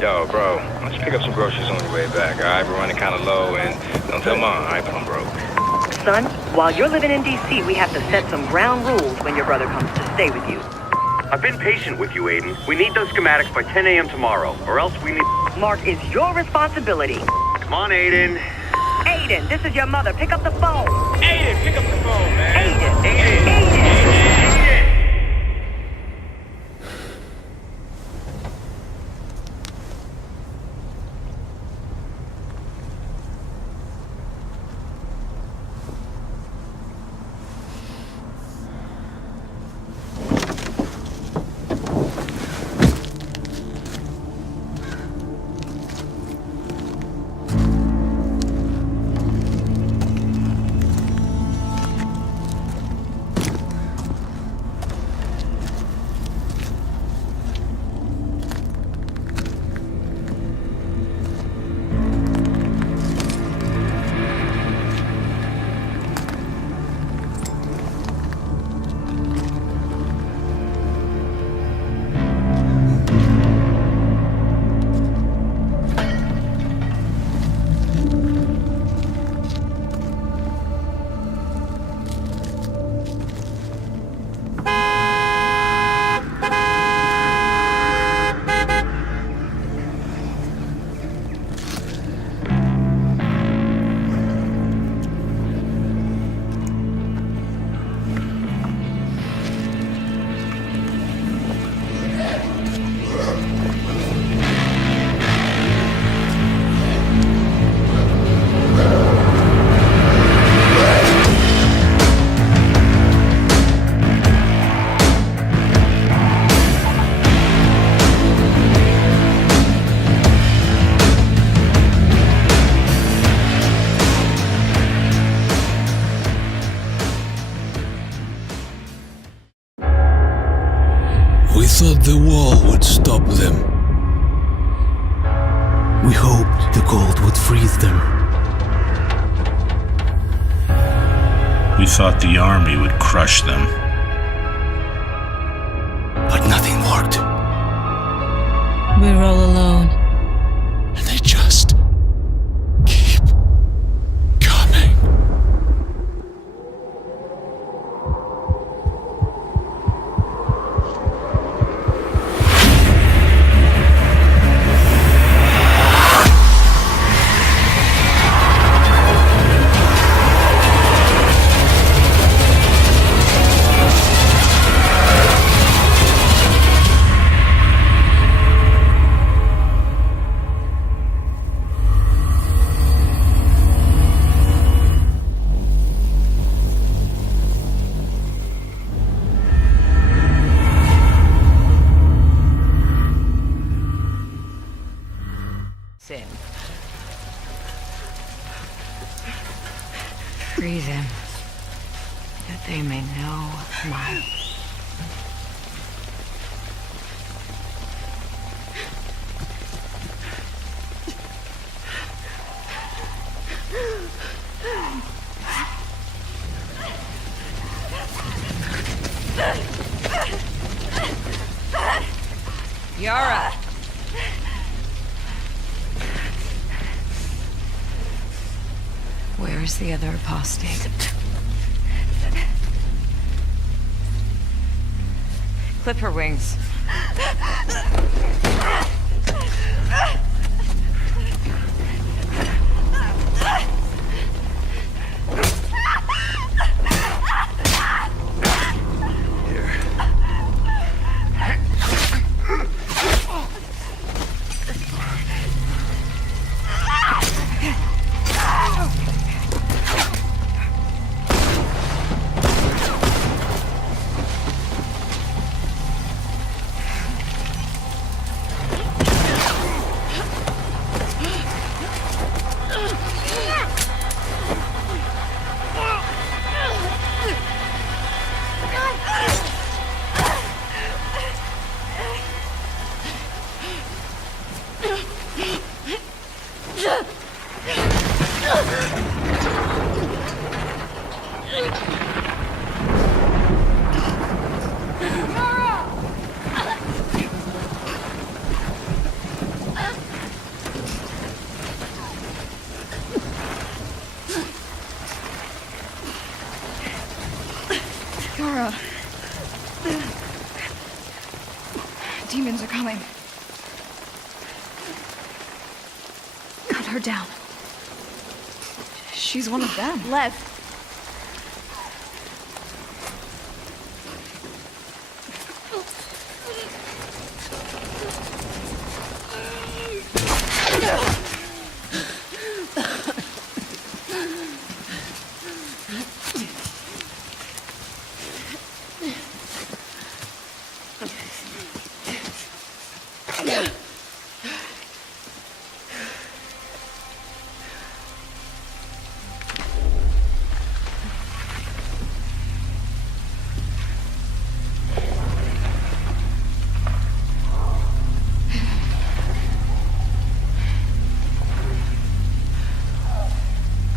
Yo, bro, why don't you pick up some groceries on your way back, alright? We're running kind of low, and don't tell Mom, alright, but I'm broke. Son, while you're living in D.C., we have to set some ground rules when your brother comes to stay with you. I've been patient with you, Aiden. We need those schematics by 10 a.m. tomorrow, or else we need... Mark, is your responsibility. Come on, Aiden. Aiden, this is your mother. Pick up the phone. Aiden, pick up the phone, man. Aiden. We thought the wall would stop them. We hoped the cold would freeze them. We thought the army would crush them. But nothing worked. We're all alone. And they just keep coming. Free them, that they may know my... Yara! Where is the other apostate? Clip her wings. Yara. Demons are coming. Cut her down. She's one of them. Lev.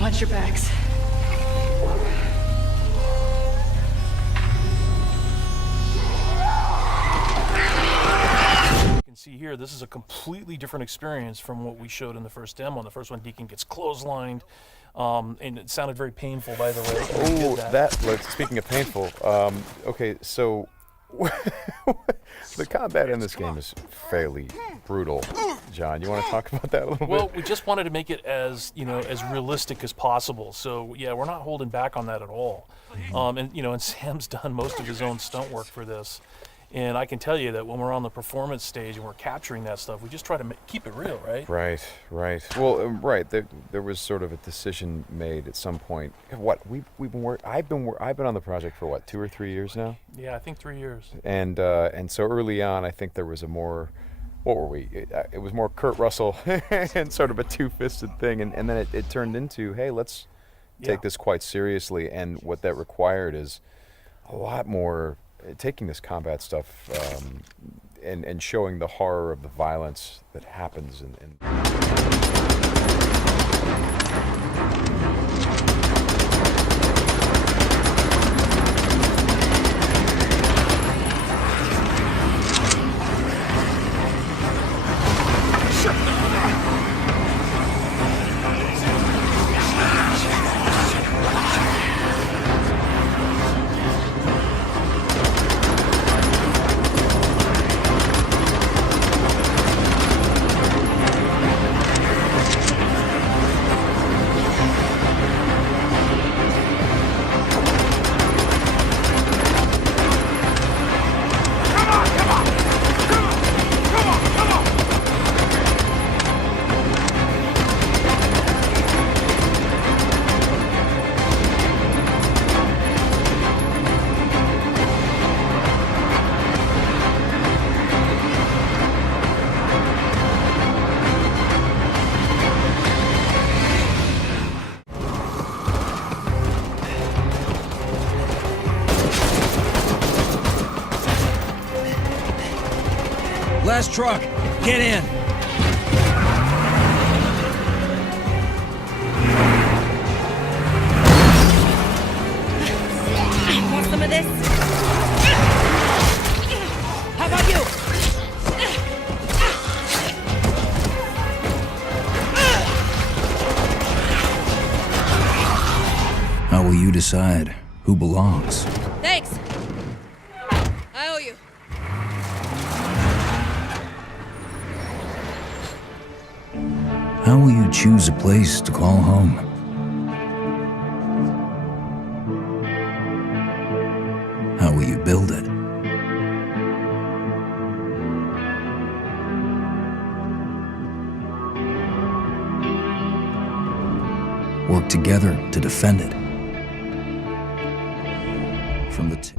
Watch your backs. You can see here, this is a completely different experience from what we showed in the first demo. In the first one, Deacon gets clotheslined, and it sounded very painful, by the way. Oh, speaking of painful, okay, so the combat in this game is fairly brutal. John, you want to talk about that a little bit? Well, we just wanted to make it as, as realistic as possible. So yeah, we're not holding back on that at all. And Sam's done most of his own stunt work for this. And I can tell you that when we're on the performance stage and we're capturing that stuff, we just try to keep it real, right? Right. Well, right. There was sort of a decision made at some point. I've been on the project for 2 or 3 years now. Yeah, I think 3 years. And so early on, I think there was a more, what were we? It was more Kurt Russell and sort of a two-fisted thing, and then it turned into, hey, let's take this quite seriously. And what that required is a lot more. Taking this combat stuff and showing the horror of the violence that happens Last truck, get in. Want some of this? How about you? How will you decide who belongs? Thanks. I owe you. How will you choose a place to call home? How will you build it? Work together to defend it. From the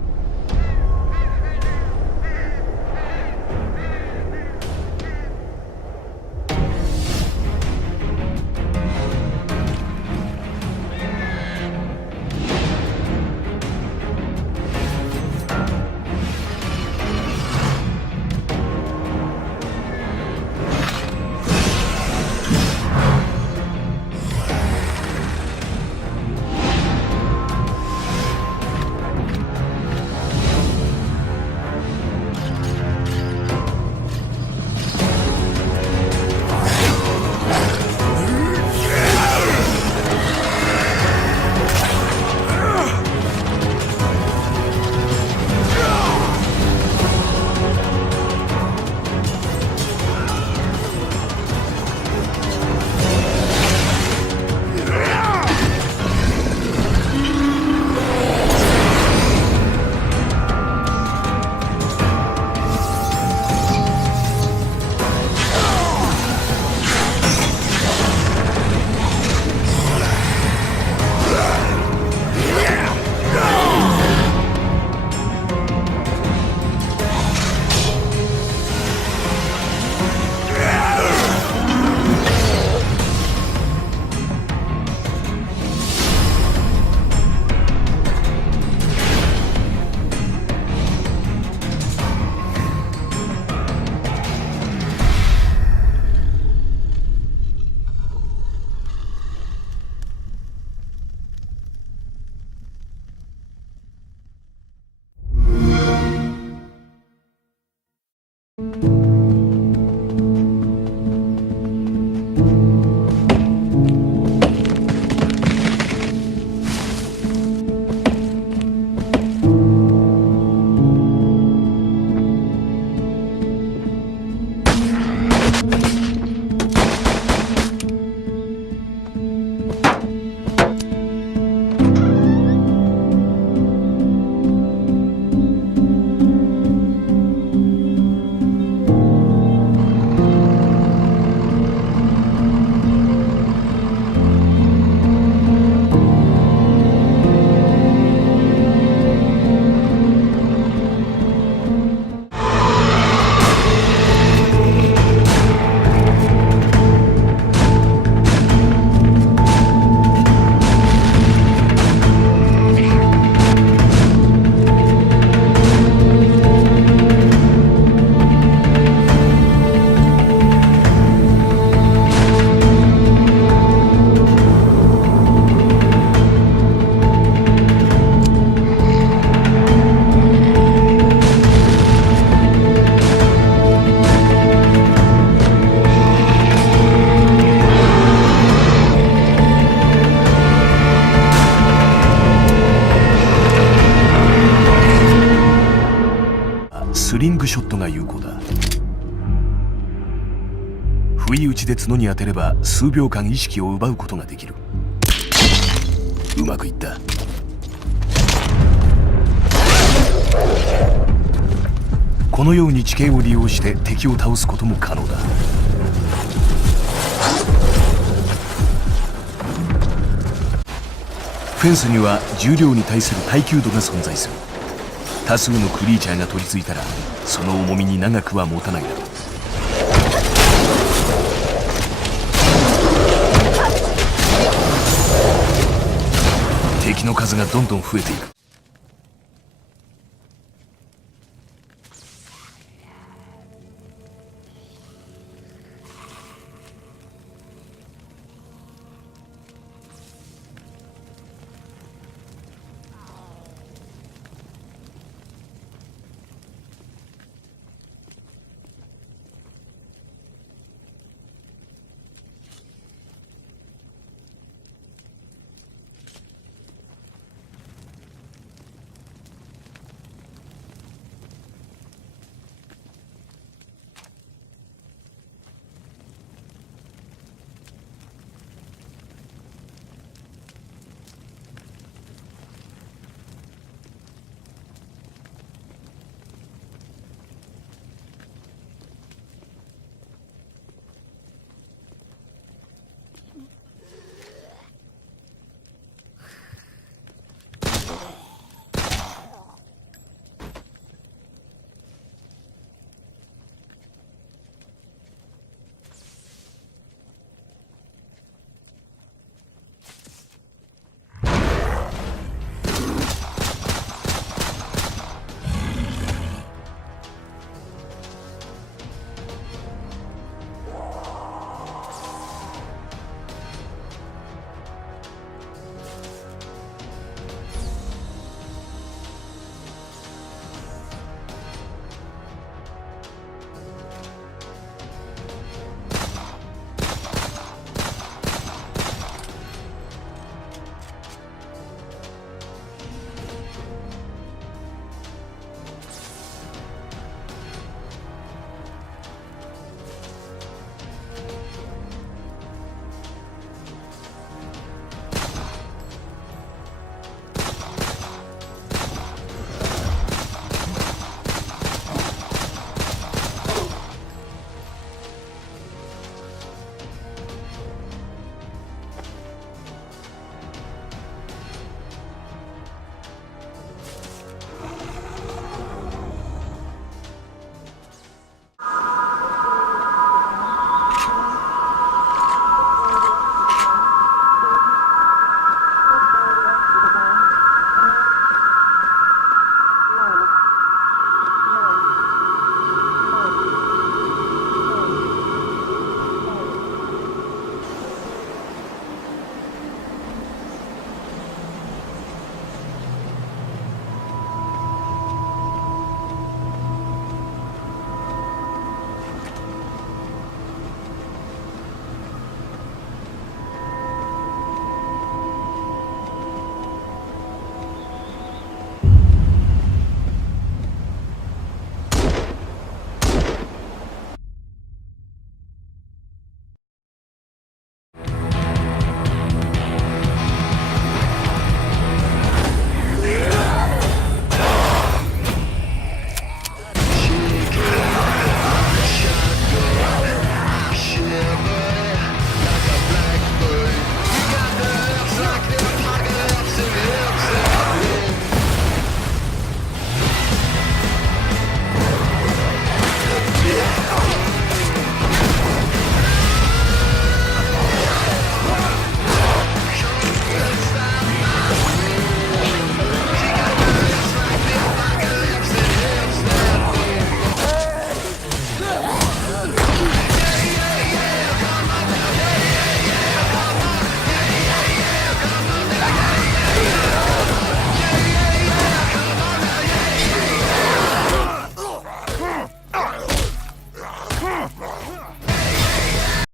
リングショットが有効だ。不意打ちで角に当てれば数秒間意識を奪うことができる。うまくいった。このように地形を利用して敵を倒すことも可能だ。フェンスには重量に対する耐久度が存在する。多数のクリーチャーが取り付いたらその重みに長くは持たないだろう。敵の数がどんどん増えていく。